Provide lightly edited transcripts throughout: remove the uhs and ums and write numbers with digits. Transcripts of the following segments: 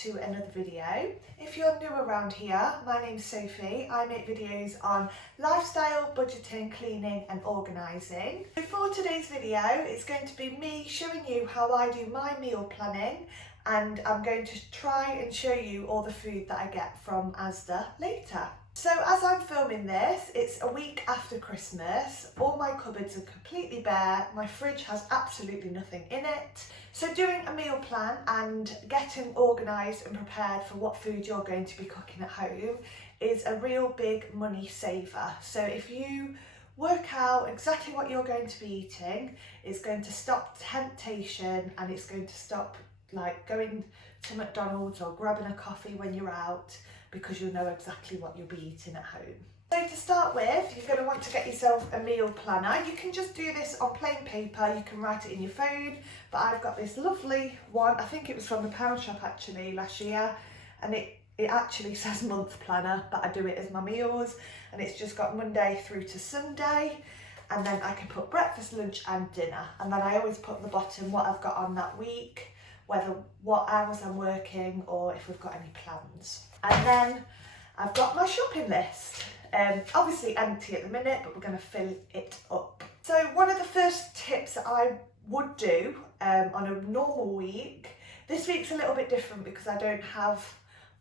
to another video. If you're new around here, my name's Sophie. I make videos on lifestyle, budgeting, cleaning and organising. So for today's video, it's going to be me showing you how I do my meal planning, and I'm going to try and show you all the food that I get from ASDA later. So as I'm filming this, it's a week after Christmas. All my cupboards are completely bare. My fridge has absolutely nothing in it. So doing a meal plan and getting organised and prepared for what food you're going to be cooking at home is a real big money saver. So if you work out exactly what you're going to be eating, it's going to stop temptation and it's going to stop like going to McDonald's or grabbing a coffee when you're out, because you'll know exactly what you'll be eating at home. So to start with, you're going to want to get yourself a meal planner. You can just do this on plain paper, you can write it in your phone, but I've got this lovely one. I think it was from the pound shop actually last year, and it actually says month planner, but I do it as my meals, and it's just got Monday through to Sunday, and then I can put breakfast, lunch and dinner, and then I always put at the bottom what I've got on that week, whether what hours I'm working or if we've got any plans. And then I've got my shopping list. Obviously empty at the minute, but we're going to fill it up. So one of the first tips that I would do on a normal week, this week's a little bit different because I don't have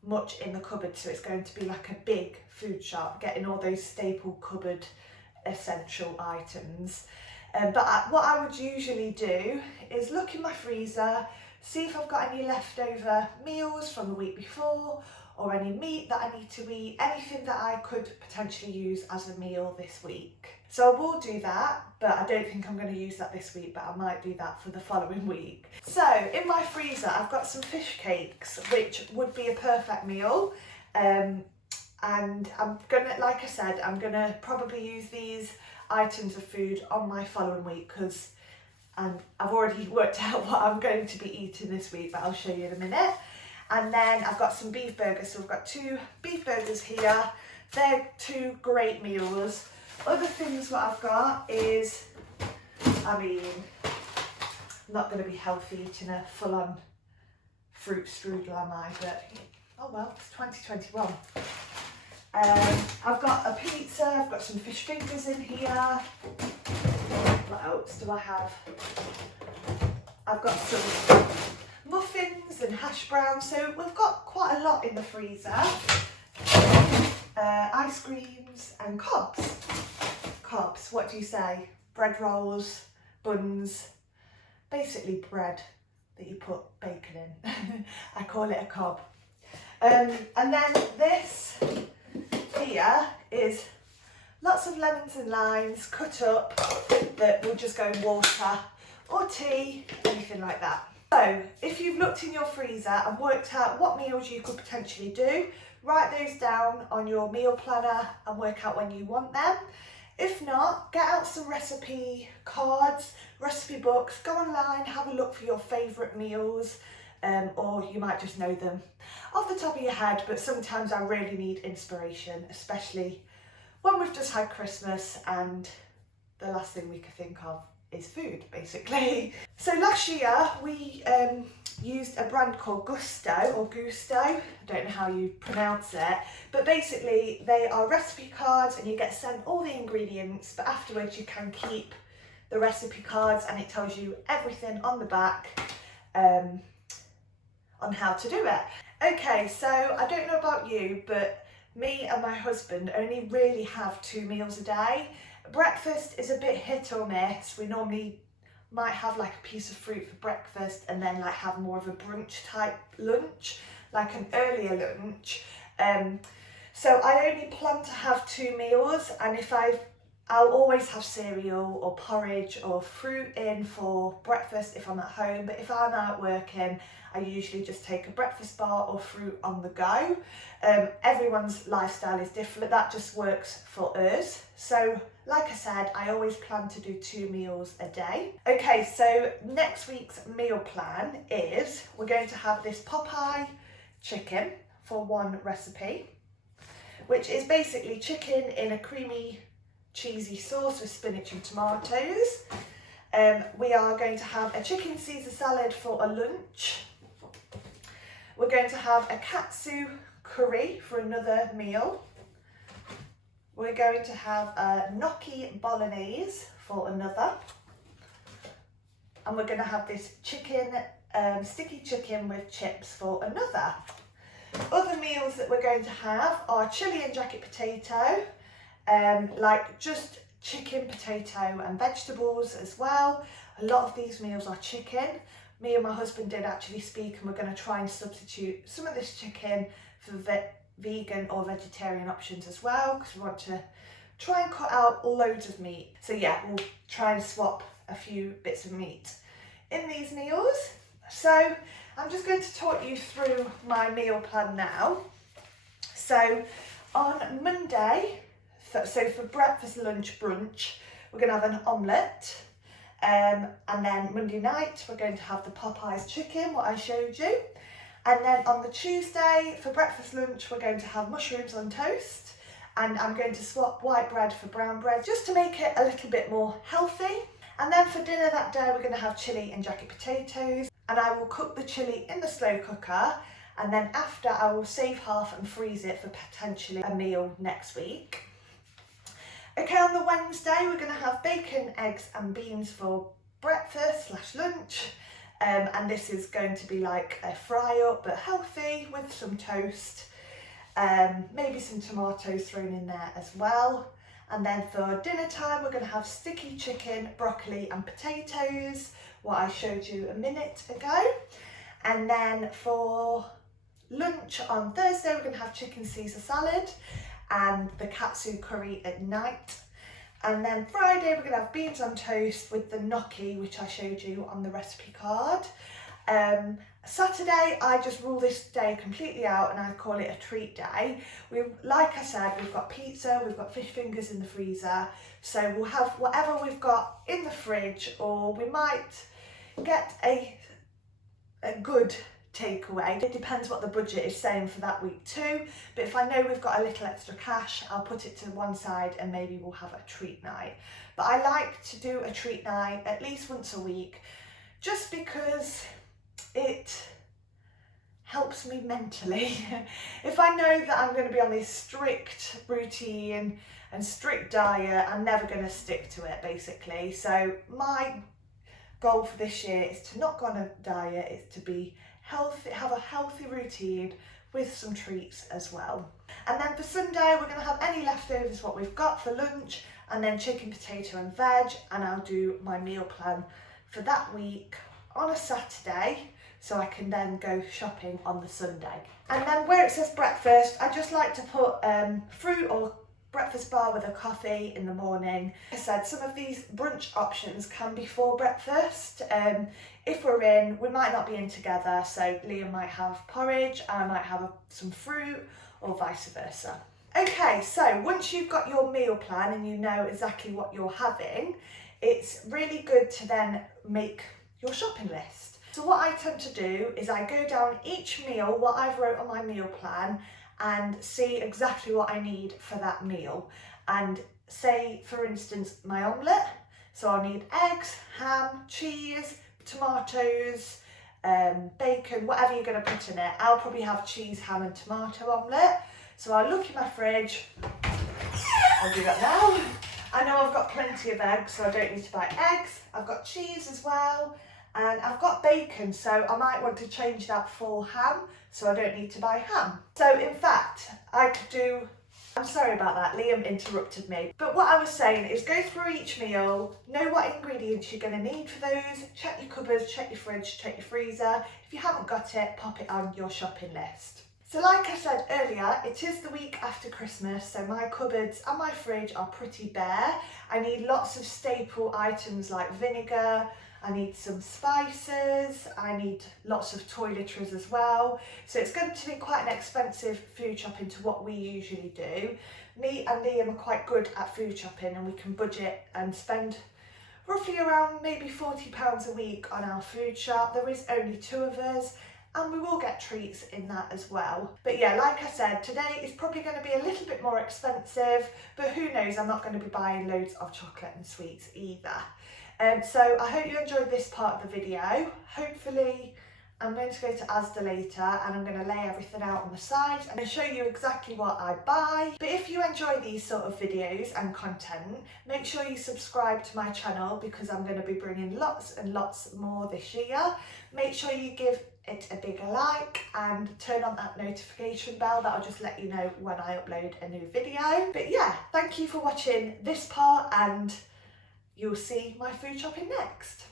much in the cupboard, so it's going to be like a big food shop, getting all those staple cupboard essential items. What I would usually do is look in my freezer, see if I've got any leftover meals from the week before, or any meat that I need to eat, anything that I could potentially use as a meal this week. So I will do that, but I don't think I'm going to use that this week, but I might do that for the following week. So in my freezer, I've got some fish cakes, which would be a perfect meal. And I'm gonna, like I said, I'm gonna probably use these items of food on my following week because I've already worked out what I'm going to be eating this week, but I'll show you in a minute. And then I've got some beef burgers, so I've got 2 beef burgers here. They're 2 great meals. Other things what I've got is, I mean, I'm not going to be healthy eating a full-on fruit strudel, am I? But, oh well, it's 2021. I've got a pizza, I've got some fish fingers in here. What else do I have? I've got some muffins and hash browns, so we've got quite a lot in the freezer. Ice creams and cobs. Cobs, what do you say? Bread rolls, buns, basically bread that you put bacon in. I call it a cob. And then this here is lots of lemons and limes cut up that will just go in water or tea, anything like that. So if you've looked in your freezer and worked out what meals you could potentially do, write those down on your meal planner and work out when you want them. If not, get out some recipe cards, recipe books, go online, have a look for your favourite meals, or you might just know them off the top of your head, but sometimes I really need inspiration, especially when we've just had Christmas and the last thing we could think of is food, basically. So last year we used a brand called Gusto, I don't know how you pronounce it, but basically they are recipe cards and you get sent all the ingredients, but afterwards you can keep the recipe cards and it tells you everything on the back on how to do it. Okay, so I don't know about you, but me and my husband only really have 2 meals a day. Breakfast is a bit hit or miss. We normally might have like a piece of fruit for breakfast and then like have more of a brunch type lunch, like an earlier lunch. So I only plan to have 2 meals, and I'll always have cereal or porridge or fruit in for breakfast if I'm at home, but if I'm out working, I usually just take a breakfast bar or fruit on the go. Everyone's lifestyle is different, that just works for us. So like I said, I always plan to do 2 meals a day. Okay, so next week's meal plan is we're going to have this Popeye chicken for one recipe, which is basically chicken in a creamy cheesy sauce with spinach and tomatoes. We are going to have a chicken Caesar salad for a lunch. we're going to have a katsu curry for another meal. We're going to have a gnocchi bolognese for another. And we're going to have this chicken, sticky chicken with chips for another. Other meals that we're going to have are chilli and jacket potato, like just chicken, potato and vegetables as well. A lot of these meals are chicken. Me and my husband did actually speak, and we're going to try and substitute some of this chicken for vegan or vegetarian options as well, because we want to try and cut out loads of meat. So yeah, we'll try and swap a few bits of meat in these meals. So I'm just going to talk you through my meal plan now. So on Monday, so for breakfast, lunch, brunch, we're going to have an omelette. And then Monday night, we're going to have the Popeyes chicken, what I showed you. And then on the Tuesday, for breakfast, lunch, we're going to have mushrooms on toast. And I'm going to swap white bread for brown bread, just to make it a little bit more healthy. And then for dinner that day, we're going to have chilli and jacket potatoes. And I will cook the chilli in the slow cooker. And then after, I will save half and freeze it for potentially a meal next week. Okay, on the Wednesday, we're going to have bacon, eggs and beans for breakfast / lunch. And this is going to be like a fry up, but healthy, with some toast. Maybe some tomatoes thrown in there as well. And then for dinner time, we're going to have sticky chicken, broccoli and potatoes, what I showed you a minute ago. And then for lunch on Thursday, we're going to have chicken Caesar salad and the katsu curry at night. And then Friday, we're going to have beans on toast with the gnocchi, which I showed you on the recipe card. Saturday, I just rule this day completely out and I call it a treat day. Like I said, we've got pizza, we've got fish fingers in the freezer, so we'll have whatever we've got in the fridge, or we might get a good takeaway. It depends what the budget is saying for that week too, but if I know we've got a little extra cash, I'll put it to one side and maybe we'll have a treat night. But I like to do a treat night at least once a week, just because it helps me mentally. If I know that I'm going to be on this strict routine and strict diet, I'm never going to stick to it basically. So my goal for this year is to not go on a diet, it's to be healthy, have a healthy routine with some treats as well. And then for Sunday, we're going to have any leftovers what we've got for lunch, and then chicken, potato and veg, and I'll do my meal plan for that week on a Saturday, so I can then go shopping on the Sunday. And then where it says breakfast, I just like to put fruit or breakfast bar with a coffee in the morning. Like I said, some of these brunch options can be for breakfast. If we're in, we might not be in together, so Liam might have porridge, I might have some fruit, or vice versa. Okay, so once you've got your meal plan and you know exactly what you're having, it's really good to then make your shopping list. So what I tend to do is I go down each meal, what I've wrote on my meal plan, and see exactly what I need for that meal. And say, for instance, my omelette, so I'll need eggs, ham, cheese, tomatoes, bacon, whatever you're going to put in it. I'll probably have cheese, ham and tomato omelette. So I'll look in my fridge, I'll do that now. I know I've got plenty of eggs, so I don't need to buy eggs. I've got cheese as well, and I've got bacon, so I might want to change that for ham, so I don't need to buy ham. So in fact, I could do, I'm sorry about that, Liam interrupted me. But what I was saying is go through each meal, know what ingredients you're going to need for those, check your cupboards, check your fridge, check your freezer. If you haven't got it, pop it on your shopping list. So like I said earlier, it is the week after Christmas, so my cupboards and my fridge are pretty bare. I need lots of staple items like vinegar, I need some spices, I need lots of toiletries as well. So it's going to be quite an expensive food shopping to what we usually do. Me and Liam are quite good at food shopping, and we can budget and spend roughly around maybe £40 a week on our food shop. There is only 2 of us, and we will get treats in that as well. But yeah, like I said, today is probably going to be a little bit more expensive, but who knows, I'm not going to be buying loads of chocolate and sweets either. So I hope you enjoyed this part of the video. Hopefully I'm going to go to ASDA later and I'm going to lay everything out on the side and show you exactly what I buy. But if you enjoy these sort of videos and content, make sure you subscribe to my channel because I'm going to be bringing lots and lots more this year. Make sure you give it a bigger like and turn on that notification bell. That'll just let you know when I upload a new video. But yeah, thank you for watching this part and you'll see my food shopping next.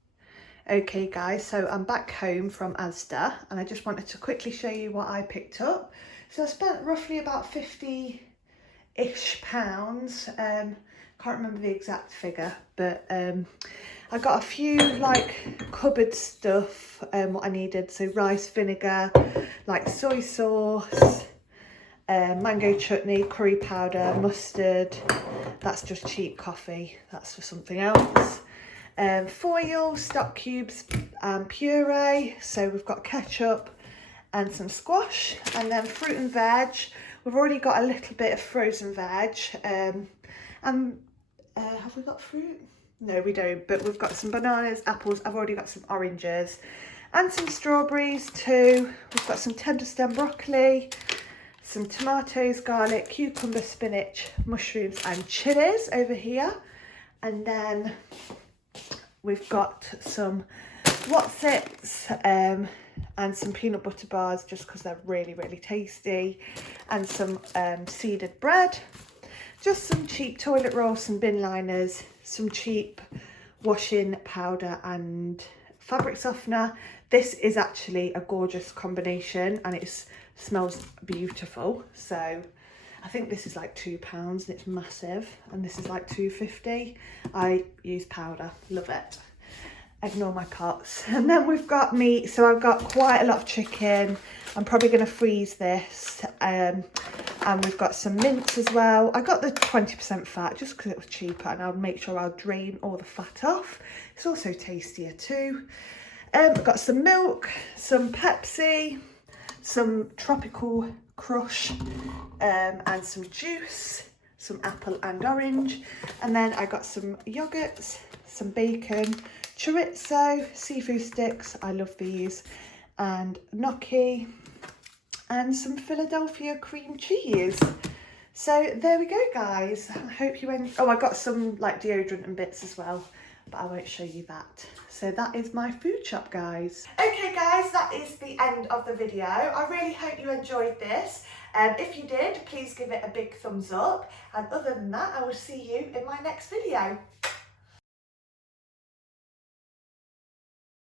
Okay guys, so I'm back home from ASDA and I just wanted to quickly show you what I picked up. So I spent roughly about 50-ish pounds, can't remember the exact figure, but I got a few like cupboard stuff, what I needed, so rice vinegar, like soy sauce, mango chutney, curry powder, mustard, that's just cheap coffee, that's for something else. Foil, stock cubes and puree, so we've got ketchup and some squash, and then fruit and veg. We've already got a little bit of frozen veg, and have we got fruit? No, we don't, but we've got some bananas, apples, I've already got some oranges and some strawberries too. We've got some tender stem broccoli, some tomatoes, garlic, cucumber, spinach, mushrooms and chilies over here, and then we've got some What's-its and some peanut butter bars just because they're really, really tasty, and some seeded bread, just some cheap toilet roll, some bin liners, some cheap washing powder and fabric softener. This is actually a gorgeous combination and it smells beautiful. So I think this is like £2 and it's massive, and this is like £2.50. I use powder, love it. Ignore my pots. And then we've got meat, so I've got quite a lot of chicken. I'm probably going to freeze this. And we've got some mince as well. I got the 20% fat just because it was cheaper, and I'll make sure I'll drain all the fat off. It's also tastier too. We've got some milk, some Pepsi, some tropical crush, and some juice, some apple and orange, and then I got some yogurts, some bacon, chorizo, seafood sticks, I love these, and gnocchi, and some Philadelphia cream cheese. So there we go guys, I hope you enjoy. Oh, I got some like deodorant and bits as well, but I won't show you that. So that is my food shop guys. Okay guys, that is the end of the video. I really hope you enjoyed this. If you did, please give it a big thumbs up, and other than that, I will see you in my next video.